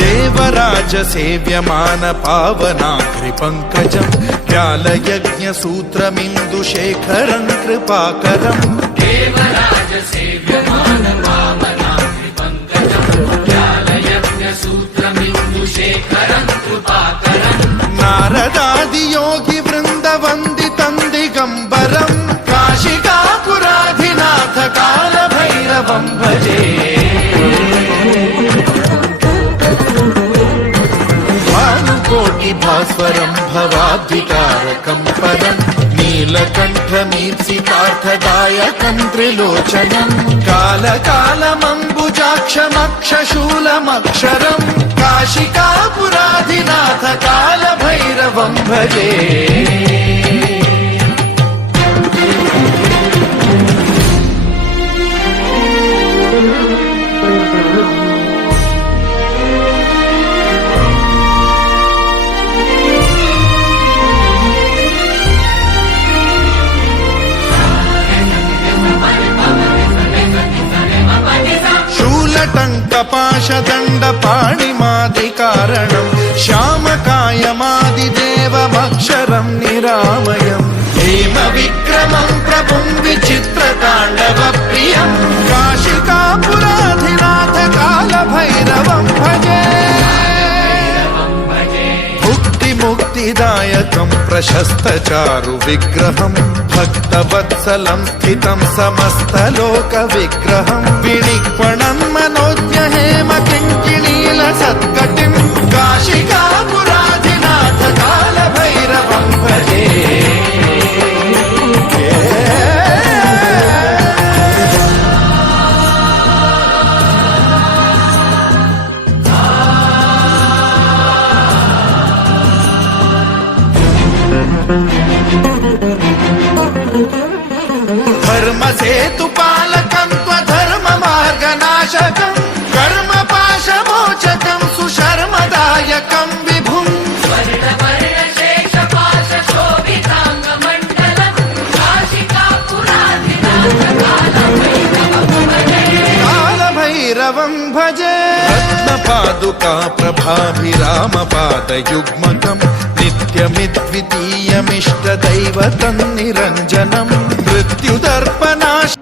देवराज सेव्यमान पावनाघ्रि पंकजं व्यालयज्ञ सूत्रमिन्दुशेखरं कृपाकरं देवराज सेव्यमान पावनाघ्रि पंकजं व्यालयज्ञ सूत्रमिन्दुशेखरं कृपाकरं नारदादि योगी वृंद वंदितं दिगंबरं काशिकापुराधिनाथ काल भैरवं भजे कोटि भास्वरं भवाब्धिकारकं परं नीलकण्ठमीप्सितार्थदायकं त्रिलोचनं कालकालमम्बुजाक्षमक्षशूलमक्षरं काशिकापुराधिनाथ कालभैरवं भजे टङ्कपाशदण्डपाणिमादिकारणं श्यामकायमादिदेवमक्षरं निरामयं हेमविक्रमं प्रभुं विचित्रताण्डवप्रियं काशिकापुराधिनाथ कालभैरवं भजे मुक्तिदायकं प्रशस्तचारु विग्रहं भक्तवत्सलं स्थितं समस्तलोकविग्रहं विनिक्वणं मनोज्ञ हेम किङ्किणीलसत्कटिं काशिकापुराधिनाथ कालभैरवं भजे धर्मसेतुपालकं त्वधर्ममार्गनाशकं कर्मपाशमोचकं सुशर्मदायकं विभुं स्वर्णवर्णशेषपाशशोभिताङ्गमण्डलं काशिकापुराधिनाथ कालभैरवं भजे रत्नपादुका प्रभाभिरामपादयुग्मकं नित्यमिद्वितीयमिष्टदैवतं निरञ्जनं मृत्युदर्पनाश